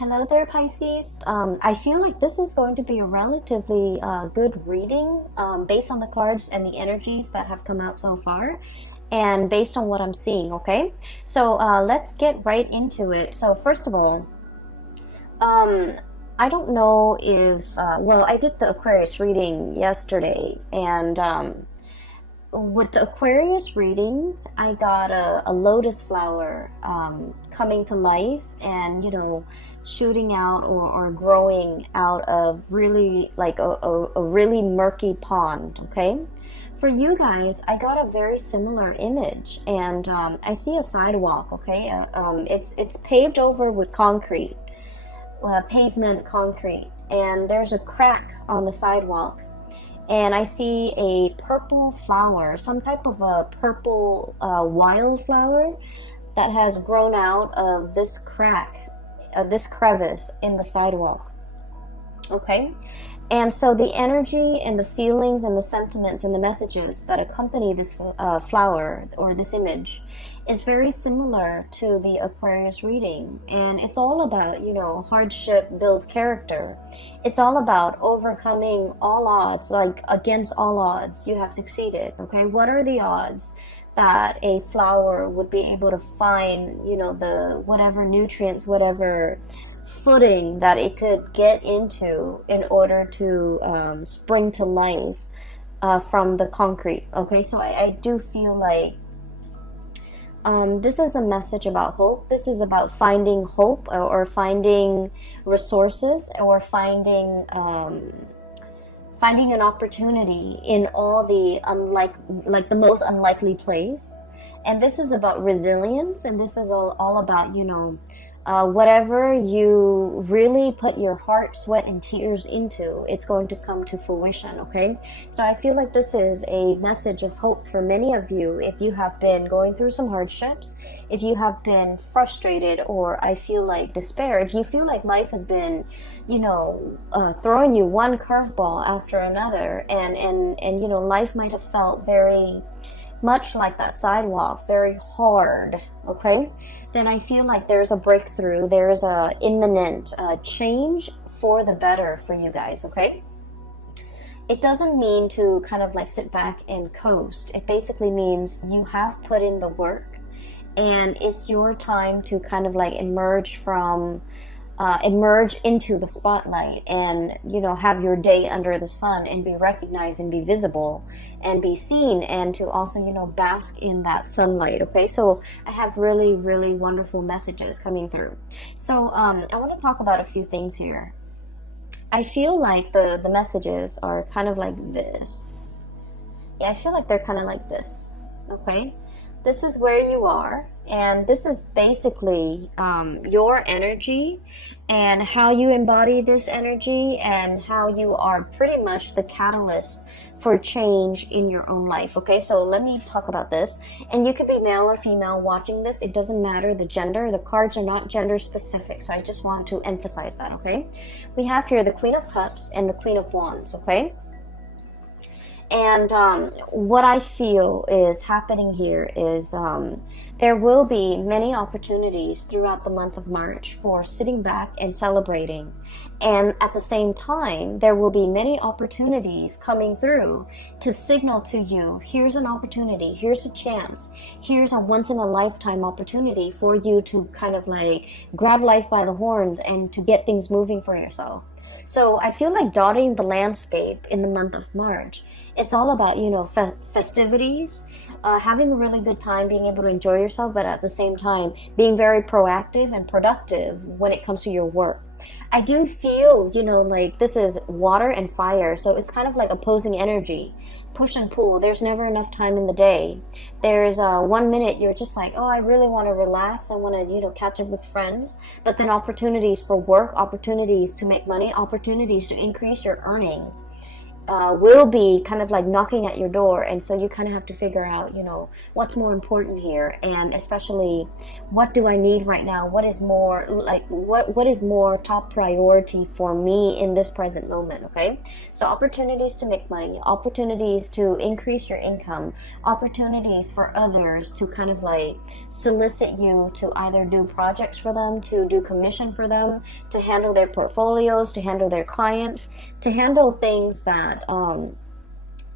Hello there, Pisces. I feel like this is going to be a relatively good reading based on the cards and the energies that have come out so far and based on what I'm seeing, okay? So let's get right into it. So first of all, I don't know if, well, I did the Aquarius reading yesterday, and with the Aquarius reading, I got a lotus flower coming to life and, shooting out or growing out of really like a really murky pond, okay? For you guys, I got a very similar image, and I see a sidewalk, okay? It's paved over with concrete, pavement concrete, and there's a crack on the sidewalk. And I see a purple flower, some type of a purple wildflower that has grown out of this crack, this crevice in the sidewalk. Okay? And so the energy and the feelings and the sentiments and the messages that accompany this flower or this image is very similar to the Aquarius reading. And it's all about, hardship builds character. It's all about overcoming all odds, like against all odds, you have succeeded, okay? What are the odds that a flower would be able to find, the whatever nutrients, whatever footing that it could get into in order to spring to life from the concrete, okay? So I do feel like this is a message about hope. This is about finding hope or finding resources or finding an opportunity in all the like the most unlikely place. And this is about resilience, and this is all about, whatever you really put your heart, sweat, and tears into, it's going to come to fruition, okay? So I feel like this is a message of hope for many of you if you have been going through some hardships, if you have been frustrated, or I feel like despair, if you feel like life has been, throwing you one curveball after another, and life might have felt very much like that sidewalk, very hard, okay? Then I feel like there's a breakthrough, there's a imminent change for the better for you guys, okay? It doesn't mean to kind of like sit back and coast. It basically means you have put in the work, and it's your time to kind of like emerge into the spotlight and, have your day under the sun and be recognized and be visible and be seen, and to also, bask in that sunlight, okay? So I have really, really wonderful messages coming through. So I want to talk about a few things here. I feel like the messages are kind of like this. Yeah, I feel like they're kind of like this, okay? This is where you are, and this is basically your energy and how you embody this energy and how you are pretty much the catalyst for change in your own life, okay? So let me talk about this. And you could be male or female watching this. It doesn't matter the gender. The cards are not gender specific, so I just want to emphasize that, okay? We have here the Queen of Cups and the Queen of Wands, okay? And what I feel is happening here is there will be many opportunities throughout the month of March for sitting back and celebrating. And at the same time, there will be many opportunities coming through to signal to you, here's an opportunity, here's a chance, here's a once-in-a-lifetime opportunity for you to kind of like grab life by the horns and to get things moving for yourself. So I feel like dotting the landscape in the month of March. It's all about, festivities, having a really good time, being able to enjoy yourself, but at the same time, being very proactive and productive when it comes to your work. I do feel, like this is water and fire, so it's kind of like opposing energy, push and pull. There's never enough time in the day. There's 1 minute you're just like, oh, I really want to relax, I want to, catch up with friends, but then opportunities for work, opportunities to make money, opportunities to increase your earnings. will be kind of like knocking at your door, and so you kind of have to figure out, you know, what's more important here, and especially what do I need right now, what is more like what is more top priority for me in this present moment. Okay, so opportunities to make money, opportunities to increase your income, opportunities for others to kind of like solicit you to either do projects for them, to do commission for them, to handle their portfolios, to handle their clients, to handle things that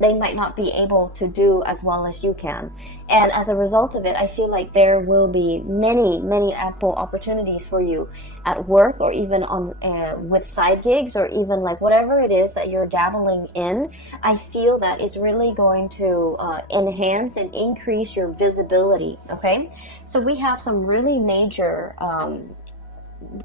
they might not be able to do as well as you can. And as a result of it, I feel like there will be many ample opportunities for you at work, or even on with side gigs, or even like whatever it is that you're dabbling in. I feel that it's really going to enhance and increase your visibility. Okay, so we have some really major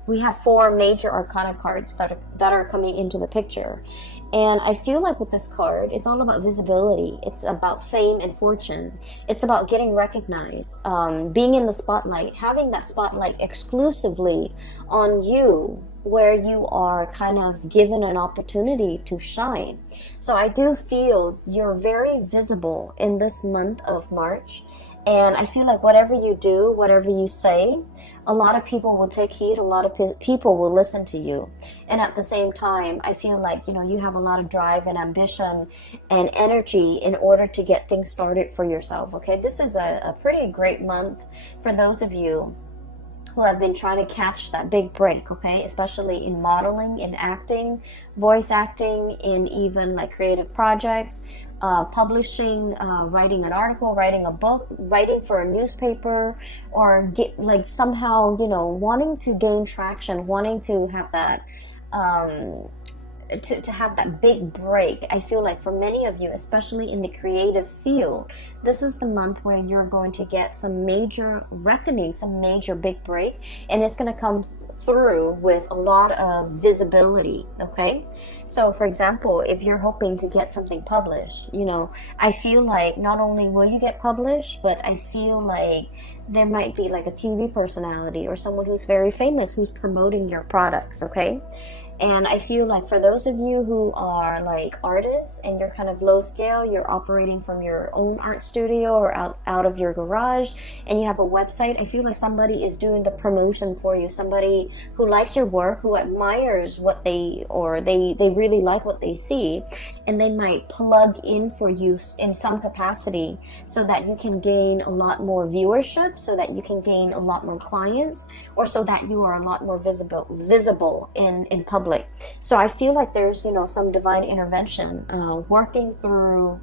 we have 4 major arcana cards that are coming into the picture. And I feel like with this card, it's all about visibility. It's about fame and fortune. It's about getting recognized, being in the spotlight, having that spotlight exclusively on you, where you are kind of given an opportunity to shine. So I do feel you're very visible in this month of March. And I feel like whatever you do, whatever you say, a lot of people will take heed, a lot of people will listen to you. And at the same time, I feel like, you know, you have a lot of drive and ambition and energy in order to get things started for yourself. Okay, this is a pretty great month for those of you who have been trying to catch that big break, okay, especially in modeling, in acting, voice acting, in even like creative projects, publishing, writing an article, writing a book, writing for a newspaper, or get like somehow, you know, wanting to gain traction, wanting to have that to have that big break. I feel like for many of you, especially in the creative field, this is the month where you're going to get some major reckoning, some major big break, and it's going to come through with a lot of visibility. Okay, so for example, if you're hoping to get something published, you know, I feel like not only will you get published, but I feel like there might be like a TV personality or someone who's very famous who's promoting your products. Okay, and I feel like for those of you who are like artists and you're kind of low scale, you're operating from your own art studio or out of your garage, and you have a website, I feel like somebody is doing the promotion for you. Somebody who likes your work, who admires what they really like what they see, and they might plug in for you in some capacity so that you can gain a lot more viewership, so that you can gain a lot more clients, or so that you are a lot more visible in public. So I feel like there's, you know, some divine intervention working through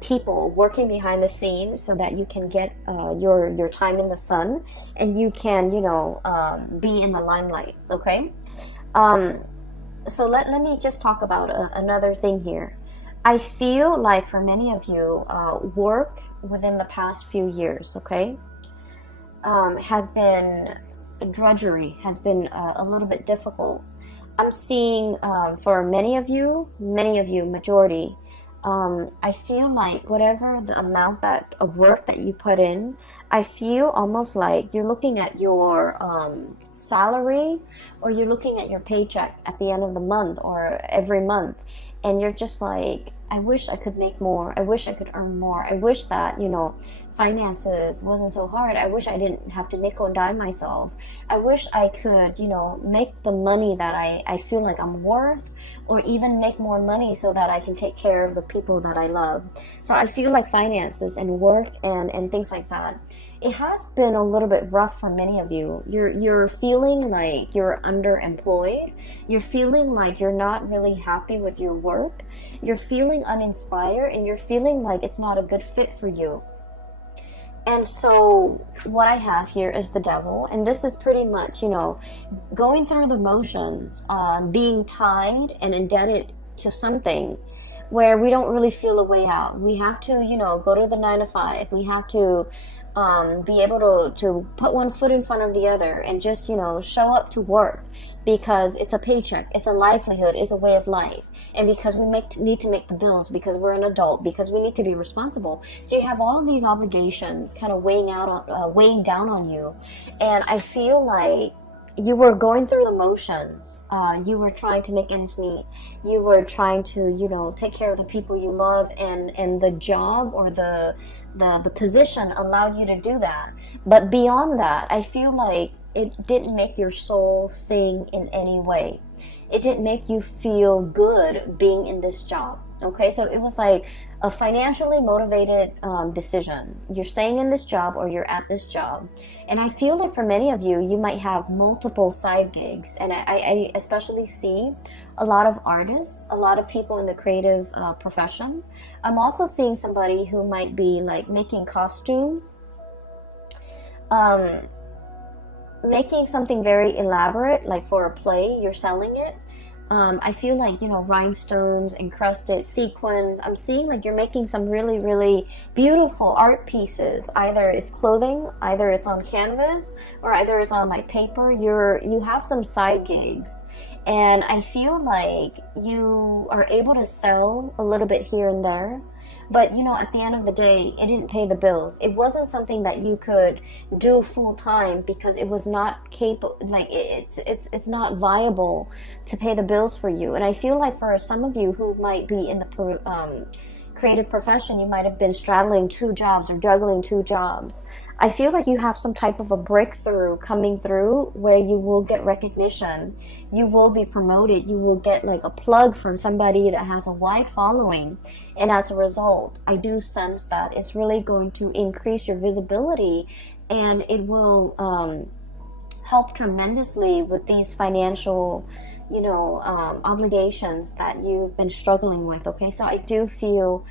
people, working behind the scenes, so that you can get your time in the sun, and you can, you know, be in the limelight. Okay, so let me just talk about another thing here. I feel like for many of you, work within the past few years, okay, has been drudgery, has been a little bit difficult. I'm seeing for many of you, majority, I feel like whatever the amount of work that you put in, I feel almost like you're looking at your salary, or you're looking at your paycheck at the end of the month or every month, and you're just like, I wish I could make more. I wish I could earn more. I wish that, you know, finances wasn't so hard. I wish I didn't have to nickel and dime myself. I wish I could, you know, make the money that I feel like I'm worth, or even make more money so that I can take care of the people that I love. So I feel like finances and work and things like that, it has been a little bit rough for many of you. You're feeling like you're underemployed. You're feeling like you're not really happy with your work. You're feeling uninspired, and you're feeling like it's not a good fit for you. And so what I have here is the devil, and this is pretty much, you know, going through the motions, being tied and indebted to something where we don't really feel a way out. We have to, you know, go to the 9 to 5. We have to be able to put one foot in front of the other and just, you know, show up to work, because it's a paycheck, it's a livelihood, it's a way of life, and because we need to make the bills, because we're an adult, because we need to be responsible. So you have all of these obligations kind of weighing down on you, and I feel like you were going through the motions. You were trying to make ends meet. You were trying to, you know, take care of the people you love, and the job or the position allowed you to do that. But beyond that, I feel like it didn't make your soul sing in any way. It didn't make you feel good being in this job. Okay, so it was like a financially motivated decision. You're staying in this job or you're at this job. And I feel like for many of you, you might have multiple side gigs. And I especially see a lot of artists, a lot of people in the creative profession. I'm also seeing somebody who might be like making costumes, making something very elaborate, like for a play, you're selling it. I feel like, you know, rhinestones, encrusted sequins. I'm seeing like you're making some really, really beautiful art pieces. Either it's clothing, either it's on canvas, or either it's on like paper. You have some side gigs. And I feel like you are able to sell a little bit here and there. But, you know, at the end of the day, it didn't pay the bills. It wasn't something that you could do full time because it was not capable, like it's not viable to pay the bills for you. And I feel like for some of you who might be in the creative profession, you might have been straddling two jobs or juggling two jobs. I feel like you have some type of a breakthrough coming through where you will get recognition, you will be promoted, you will get like a plug from somebody that has a wide following, and as a result, I do sense that it's really going to increase your visibility, and it will help tremendously with these financial, you know, obligations that you've been struggling with. Okay, so I do feel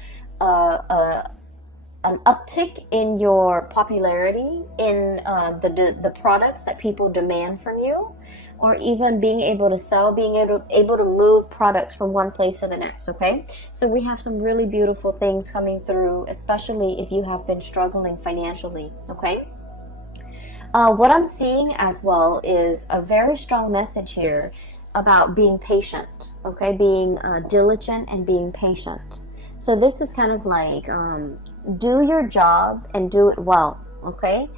an uptick in your popularity in the products that people demand from you, or even being able to sell, being able to move products from one place to the next. Okay, so we have some really beautiful things coming through, especially if you have been struggling financially. Okay, what I'm seeing as well is a very strong message here about being patient. Okay, being diligent and being patient. So this is kind of like do your job and do it well, okay?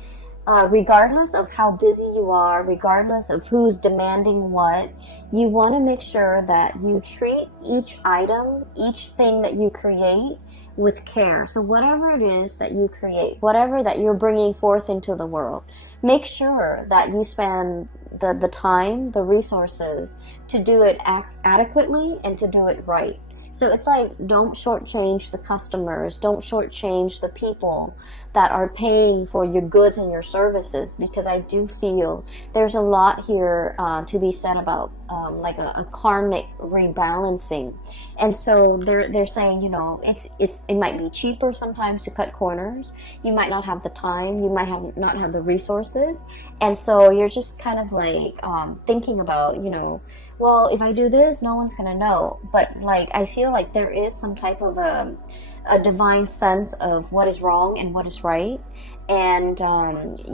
Regardless of how busy you are, regardless of who's demanding what, you want to make sure that you treat each item, each thing that you create with care. So whatever it is that you create, whatever that you're bringing forth into the world, make sure that you spend the time, the resources to do it adequately and to do it right. So it's like, don't shortchange the customers, don't shortchange the people that are paying for your goods and your services, because I do feel there's a lot here to be said about like a karmic rebalancing. And so they're saying, you know, it might be cheaper sometimes to cut corners. You might not have the time, you might not have the resources, and so you're just kind of like thinking about, you know, well, if I do this, no one's gonna know. But like, I feel like there is some type of a divine sense of what is wrong and what is right, and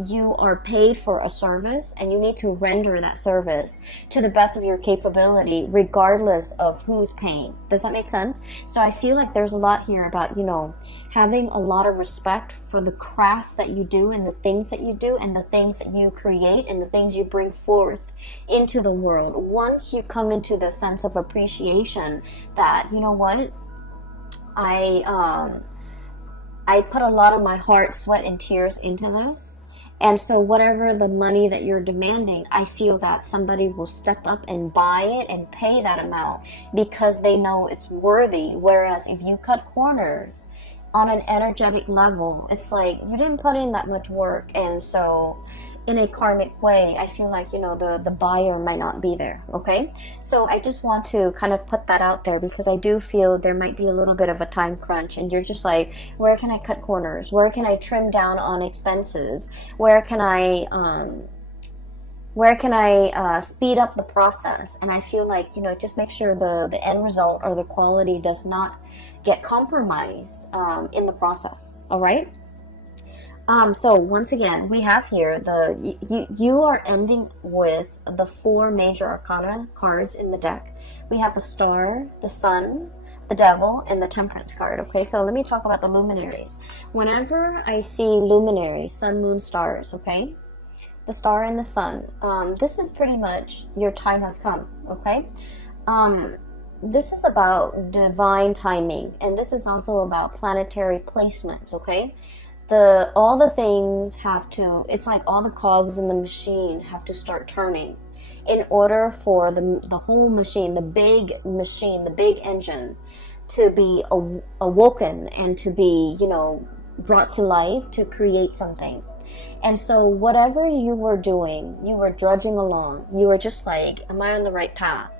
you are paid for a service, and you need to render that service to the best of your capability, regardless of who's paying. Does that make sense? So I feel like there's a lot here about, you know, having a lot of respect for the craft that you do and the things that you do and the things that you create and the things you bring forth into the world. Once you come into the sense of appreciation that, you know what, I put a lot of my heart, sweat, and tears into this. And so whatever the money that you're demanding, I feel that somebody will step up and buy it and pay that amount because they know it's worthy. Whereas if you cut corners on an energetic level, it's like you didn't put in that much work. And so in a karmic way, I feel like, you know, the buyer might not be there. Okay, so I just want to kind of put that out there because I do feel there might be a little bit of a time crunch, and you're just like, where can I cut corners? Where can I trim down on expenses? Where can I speed up the process? And I feel like, you know, just make sure the end result or the quality does not get compromised in the process. All right. So once again, we have here you are ending with the 4 major arcana cards in the deck. We have the Star, the Sun, the Devil, and the Temperance card. Okay, so let me talk about the luminaries. Whenever I see luminaries, sun, moon, stars, okay, the star and the sun, this is pretty much your time has come, okay? This is about divine timing, and this is also about planetary placements, okay? All the things have to, it's like all the cogs in the machine have to start turning in order for the whole machine, the big engine, to be awoken and to be, you know, brought to life to create something. And so whatever you were doing, you were drudging along. You were just like, am I on the right path?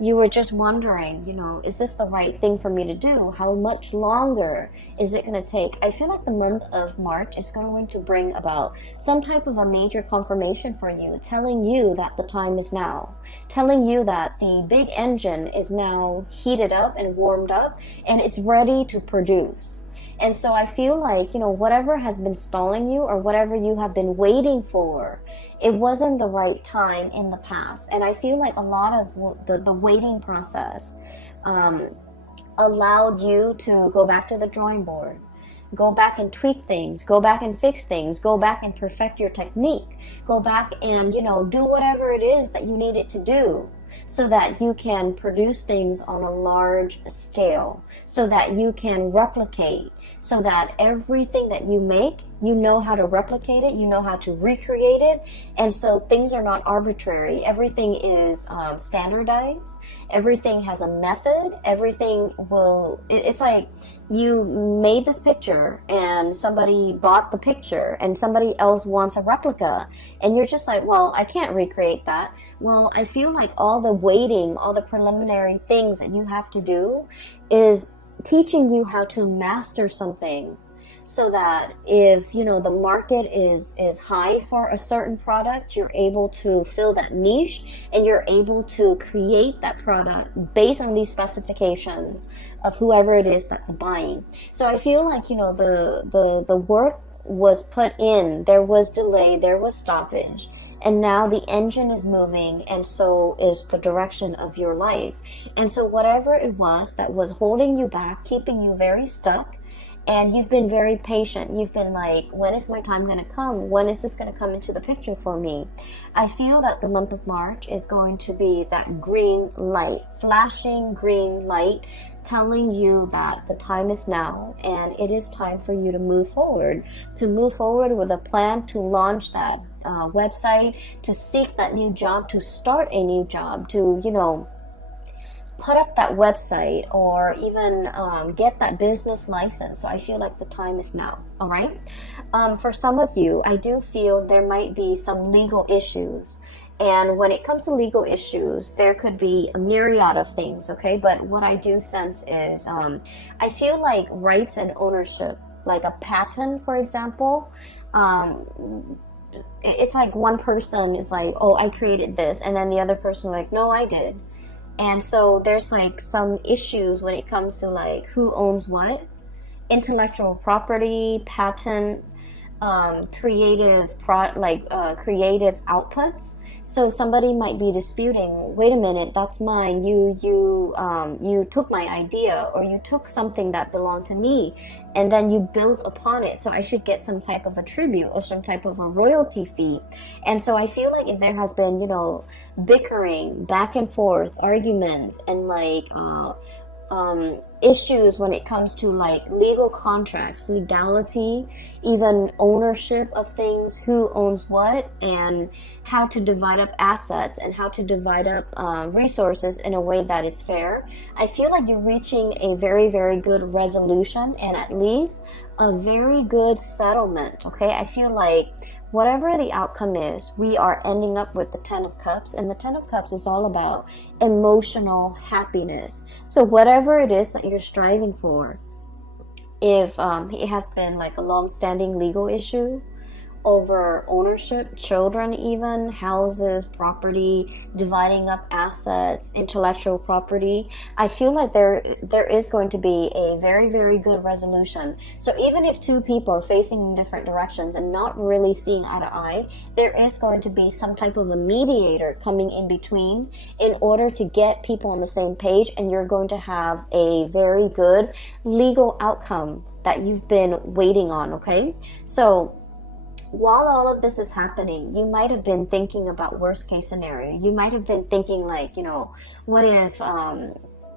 You were just wondering, you know, is this the right thing for me to do? How much longer is it going to take? I feel like the month of March is going to bring about some type of a major confirmation for you, telling you that the time is now, telling you that the big engine is now heated up and warmed up, and it's ready to produce. And so I feel like, you know, whatever has been stalling you or whatever you have been waiting for, it wasn't the right time in the past. And I feel like a lot of the waiting process allowed you to go back to the drawing board, go back and tweak things, go back and fix things, go back and perfect your technique, go back and, you know, do whatever it is that you needed to do, so that you can produce things on a large scale, so that you can replicate, so that everything that you make, you know how to replicate it, you know how to recreate it. And so things are not arbitrary. Everything is standardized. Everything has a method. Everything will, it's like you made this picture and somebody bought the picture and somebody else wants a replica. And you're just like, well, I can't recreate that. Well, I feel like all the waiting, all the preliminary things that you have to do is teaching you how to master something, so that if, you know, the market is high for a certain product, you're able to fill that niche and you're able to create that product based on these specifications of whoever it is that's buying. So I feel like, you know, the work was put in, there was delay, there was stoppage, and now the engine is moving, and so is the direction of your life. And so whatever it was that was holding you back, keeping you very stuck, and you've been very patient. You've been like, when is my time going to come? When is this going to come into the picture for me? I feel that the month of March is going to be that green light, flashing green light, telling you that the time is now and it is time for you to move forward with a plan to launch that website, to seek that new job, to start a new job, to, you know, put up that website, or even get that business license. So I feel like the time is now. All right. For some of you, I do feel there might be some legal issues. And when it comes to legal issues, there could be a myriad of things. Okay. But what I do sense is I feel like rights and ownership, like a patent, for example, it's like one person is like, oh, I created this. And then the other person like, no, I did. And so there's like some issues when it comes to like who owns what, intellectual property, patent, creative outputs. So somebody might be disputing, wait a minute, that's mine. You took my idea, or you took something that belonged to me, and then you built upon it. So I should get some type of a tribute or some type of a royalty fee. And so I feel like if there has been, you know, bickering, back and forth, arguments, and like issues when it comes to like legal contracts, legality, even ownership of things, who owns what, and how to divide up assets and how to divide up resources in a way that is fair. I feel like you're reaching a very, very good resolution, and at least a very good settlement. Okay, I feel like whatever the outcome is, we are ending up with the 10 of Cups, and the 10 of Cups is all about emotional happiness. So whatever it is that you're striving for, if it has been like a long-standing legal issue over ownership, children, even houses, property, dividing up assets, intellectual property, I feel like there is going to be a very, very good resolution. So even if two people are facing in different directions and not really seeing eye to eye, there is going to be some type of a mediator coming in between in order to get people on the same page, and you're going to have a very good legal outcome that you've been waiting on. Okay, so while all of this is happening, you might have been thinking about worst case scenario. You might have been thinking like, what if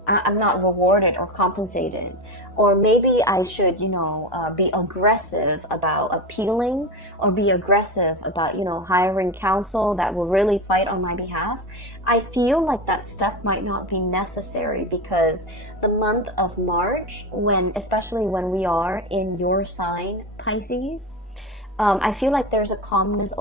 I'm not rewarded or compensated? Or maybe I should, be aggressive about appealing, or be aggressive about, hiring counsel that will really fight on my behalf. I feel like that step might not be necessary, because the month of March, especially when we are in your sign, Pisces, I feel like there's a calmness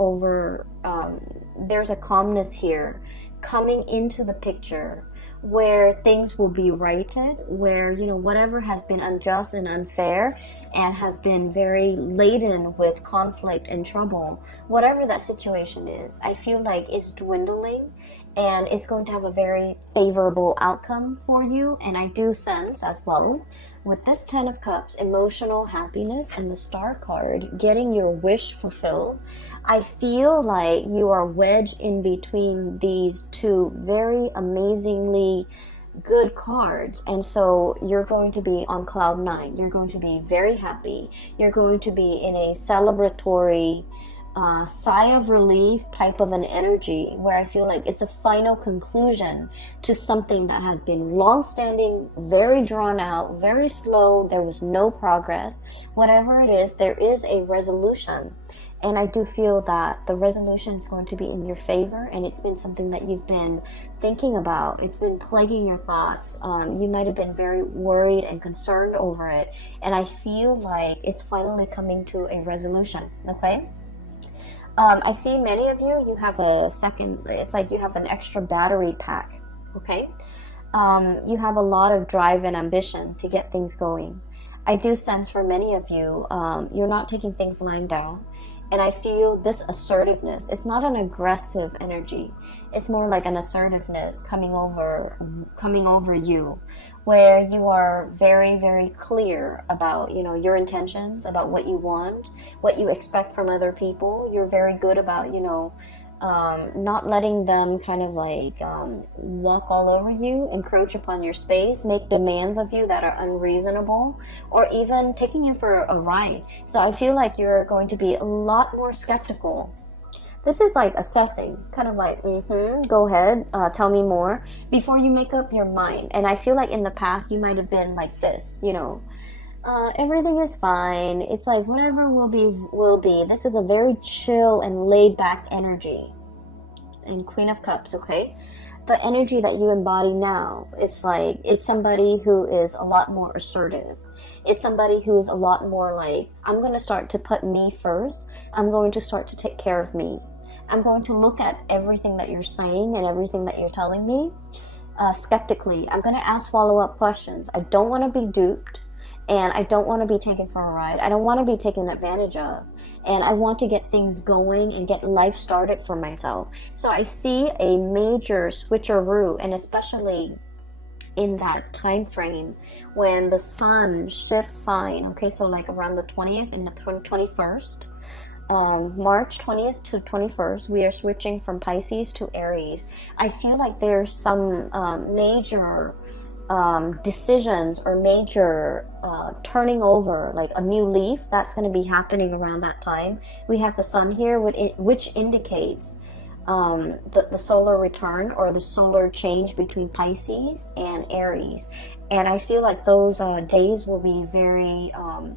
here coming into the picture, where things will be righted, where, whatever has been unjust and unfair and has been very laden with conflict and trouble, whatever that situation is, I feel like it's dwindling, and it's going to have a very favorable outcome for you. And I do sense as well, with this 10 of Cups, emotional happiness, and the Star card, getting your wish fulfilled, I feel like you are wedged in between these two very amazingly good cards. And so you're going to be on cloud 9. You're going to be very happy. You're going to be in a celebratory sigh of relief type of an energy, where I feel like it's a final conclusion to something that has been long-standing, very drawn out, very slow. There was no progress. Whatever it is, there is a resolution. And I do feel that the resolution is going to be in your favor, and it's been something that you've been thinking about. It's been plaguing your thoughts. You might have been very worried and concerned over it. And I feel like it's finally coming to a resolution, okay? I see many of you, you have it's like you have an extra battery pack, okay? You have a lot of drive and ambition to get things going. I do sense for many of you, you're not taking things lying down. And I feel this assertiveness. It's not an aggressive energy. It's more like an assertiveness coming over you, where you are very, very clear about, your intentions, about what you want, what you expect from other people. You're very good about, not letting them kind of like walk all over you, encroach upon your space, make demands of you that are unreasonable, or even taking you for a ride. So I feel like you're going to be a lot more skeptical. This is like assessing, kind of like, go ahead, tell me more, before you make up your mind. And I feel like in the past, you might have been like this, everything is fine. It's like whatever will be, will be. This is a very chill and laid back energy. And Queen of Cups, okay? The energy that you embody now, it's like, it's somebody who is a lot more assertive. It's somebody who is a lot more like, I'm going to start to put me first. I'm going to start to take care of me. I'm going to look at everything that you're saying and everything that you're telling me skeptically. I'm going to ask follow-up questions. I don't want to be duped. And I don't want to be taken for a ride. I don't want to be taken advantage of. And I want to get things going and get life started for myself. So I see a major switcheroo, and especially in that time frame when the sun shifts sign. Okay, so like around the 20th and the 21st. March 20th to 21st, we are switching from Pisces to Aries. I feel like there's some major decisions or major turning over, like a new leaf that's going to be happening around that time. We have the sun here, which indicates the solar return or the solar change between Pisces and Aries. And I feel like those days will be very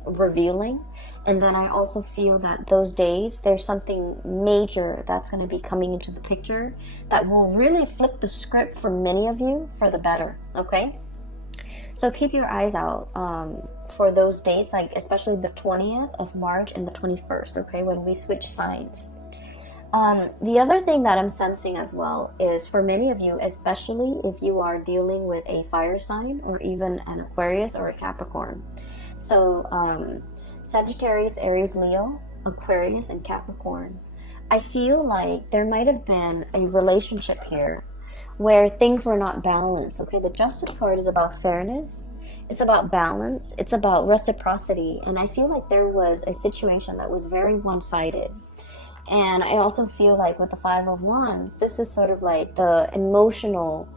revealing. And then I also feel that those days, there's something major that's going to be coming into the picture that will really flip the script for many of you for the better, okay? So keep your eyes out for those dates, like especially the 20th of March and the 21st, okay, when we switch signs. The other thing that I'm sensing as well is for many of you, especially if you are dealing with a fire sign or even an Aquarius or a Capricorn. So Sagittarius, Aries, Leo, Aquarius, and Capricorn. I feel like there might have been a relationship here where things were not balanced. Okay, the Justice card is about fairness. It's about balance. It's about reciprocity. And I feel like there was a situation that was very one-sided. And I also feel like with the Five of Wands, this is sort of like the emotional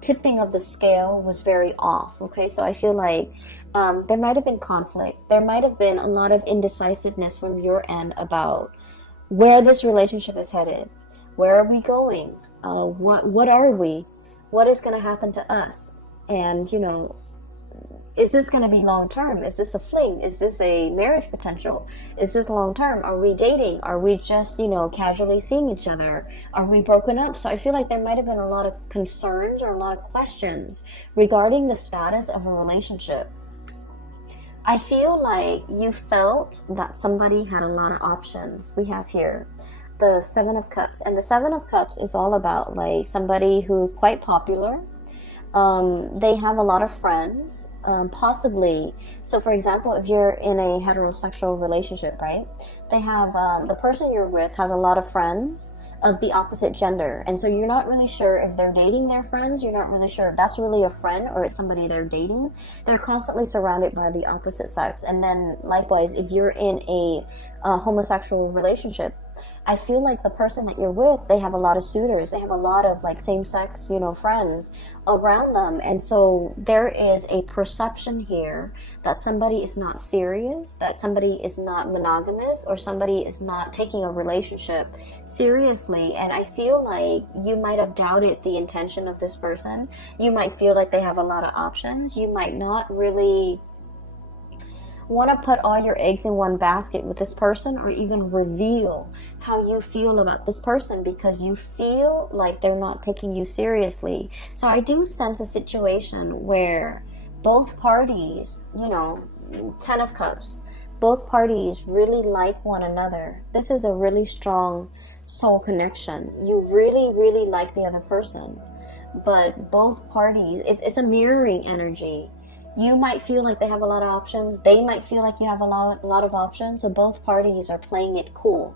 tipping of the scale was very off. Okay, so I feel like there might have been conflict. There might have been a lot of indecisiveness from your end about where this relationship is headed. Where are we going? What are we? What is going to happen to us? And, you know, is this going to be long term? Is this a fling? Is this a marriage potential? Is this long term? Are we dating? Are we just, you know, casually seeing each other? Are we broken up? So I feel like there might have been a lot of concerns or a lot of questions regarding the status of a relationship. I feel like you felt that somebody had a lot of options. We have here the Seven of Cups, and the Seven of Cups is all about like somebody who's quite popular. They have a lot of friends, possibly. So for example, if you're in a heterosexual relationship, right, they have the person you're with has a lot of friends of the opposite gender, and so you're not really sure if they're dating their friends. You're not really sure if that's really a friend or it's somebody they're dating. They're constantly surrounded by the opposite sex. And then likewise, if you're in a homosexual relationship, I feel like the person that you're with, they have a lot of suitors. They have a lot of like same-sex, you know, friends around them. And so there is a perception here that somebody is not serious, that somebody is not monogamous, or somebody is not taking a relationship seriously. And I feel like you might have doubted the intention of this person. You might feel like they have a lot of options. You might not really want to put all your eggs in one basket with this person, or even reveal how you feel about this person, because you feel like they're not taking you seriously. So I do sense a situation where both parties, you know, 10 of Cups, both parties really like one another. This is a really strong soul connection. You really, really like the other person, but both parties, it's a mirroring energy. You might feel like they have a lot of options. They might feel like you have a lot of options. So both parties are playing it cool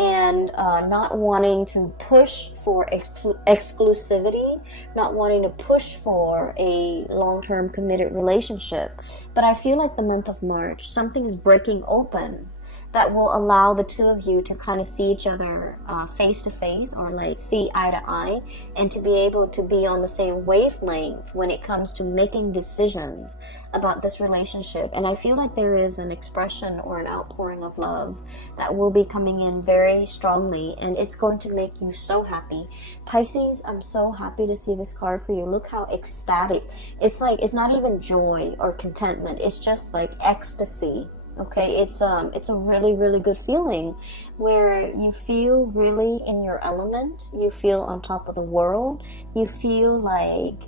and not wanting to push for exclusivity, not wanting to push for a long-term committed relationship. But I feel like the month of March, something is breaking open that will allow the two of you to kind of see each other face to face, or like see eye to eye, and to be able to be on the same wavelength when it comes to making decisions about this relationship. And I feel like there is an expression or an outpouring of love that will be coming in very strongly, and it's going to make you so happy. Pisces, I'm so happy to see this card for you. Look how ecstatic. It's like, it's not even joy or contentment. It's just like ecstasy. Okay, it's a really, really good feeling where you feel really in your element. You feel on top of the world. You feel like,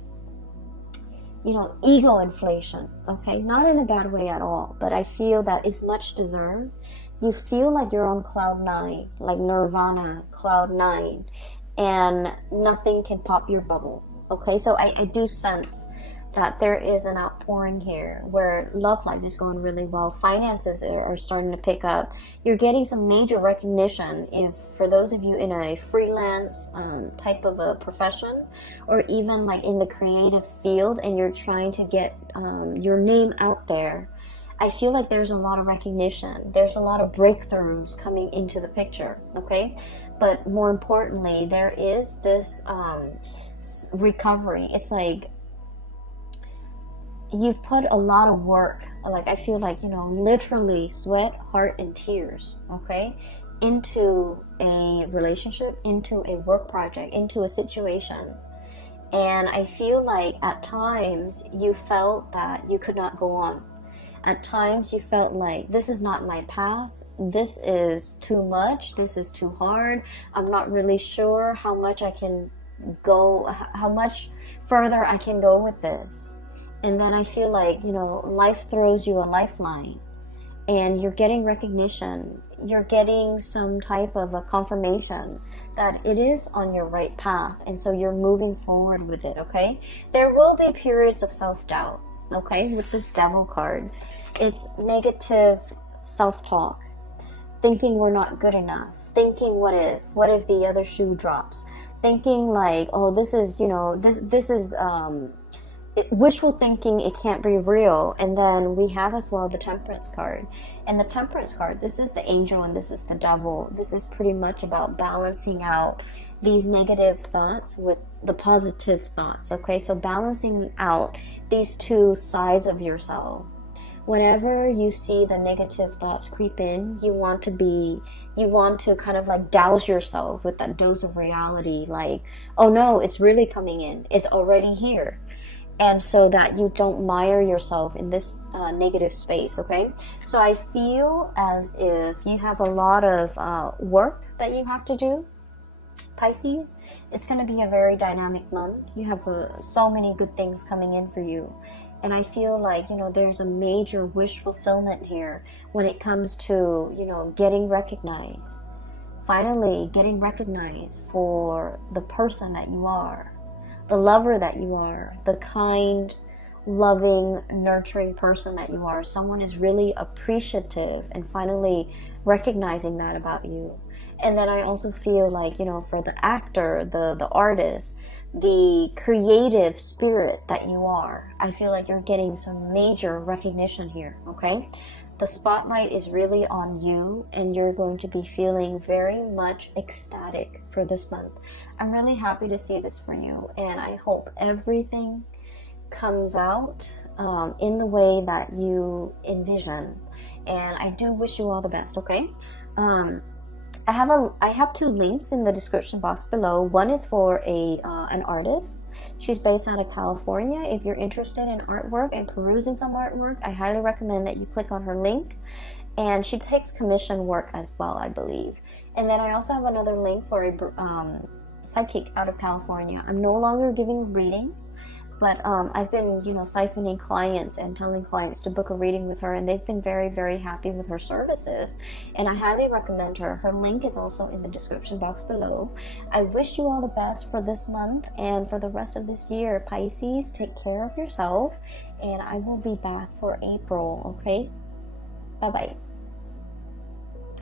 you know, ego inflation. Okay, not in a bad way at all, but I feel that it's much deserved. You feel like you're on cloud 9, like Nirvana, cloud 9, and nothing can pop your bubble. Okay, so I do sense that there is an outpouring here where love life is going really well. Finances are starting to pick up. You're getting some major recognition. If for those of you in a freelance type of a profession, or even like in the creative field, and you're trying to get your name out there, I feel like there's a lot of recognition. There's a lot of breakthroughs coming into the picture, okay? But more importantly, there is this recovery. It's like you've put a lot of work, like I feel like, you know, literally sweat, heart, and tears, okay, into a relationship, into a work project, into a situation. And I feel like at times you felt that you could not go on. At times you felt like, this is not my path. This is too much. This is too hard. I'm not really sure how much I can go, how much further I can go with this. And then I feel like, you know, life throws you a lifeline, and you're getting recognition. You're getting some type of a confirmation that it is on your right path. And so you're moving forward with it, okay? There will be periods of self-doubt, okay? With this Devil card, it's negative self-talk, thinking we're not good enough, thinking what if the other shoe drops, thinking like, oh, this is, you know, this is, wishful thinking, it can't be real. And then we have as well the Temperance card. And the Temperance card, this is the angel and this is the devil. This is pretty much about balancing out these negative thoughts with the positive thoughts, okay? So balancing out these two sides of yourself. whenever you see the negative thoughts creep in, you want to kind of like douse yourself with that dose of reality, like, oh no, it's really coming in, it's already here. And so that you don't mire yourself in this negative space, okay? So I feel as if you have a lot of work that you have to do, Pisces. It's going to be a very dynamic month. You have so many good things coming in for you. And I feel like, there's a major wish fulfillment here when it comes to, getting recognized. Finally, getting recognized for the person that you are, the lover that you are, the kind, loving, nurturing person that you are. Someone is really appreciative and finally recognizing that about you. And then I also feel like, for the actor, the artist, the creative spirit that you are, I feel like you're getting some major recognition here, okay? The spotlight is really on you, and you're going to be feeling very much ecstatic for this month. I'm really happy to see this for you, and I hope everything comes out in the way that you envision. And I do wish you all the best, okay? I have 2 links in the description box below. One is for an artist. She's based out of California. If you're interested in artwork and perusing some artwork, I highly recommend that you click on her link. And she takes commission work as well, I believe. And then I also have another link for a psychic out of California. I'm no longer giving readings, but I've been, siphoning clients and telling clients to book a reading with her, and they've been very, very happy with her services, and I highly recommend her. Her link is also in the description box below. I wish you all the best for this month and for the rest of this year, Pisces. Take care of yourself, and I will be back for April, okay? Bye-bye.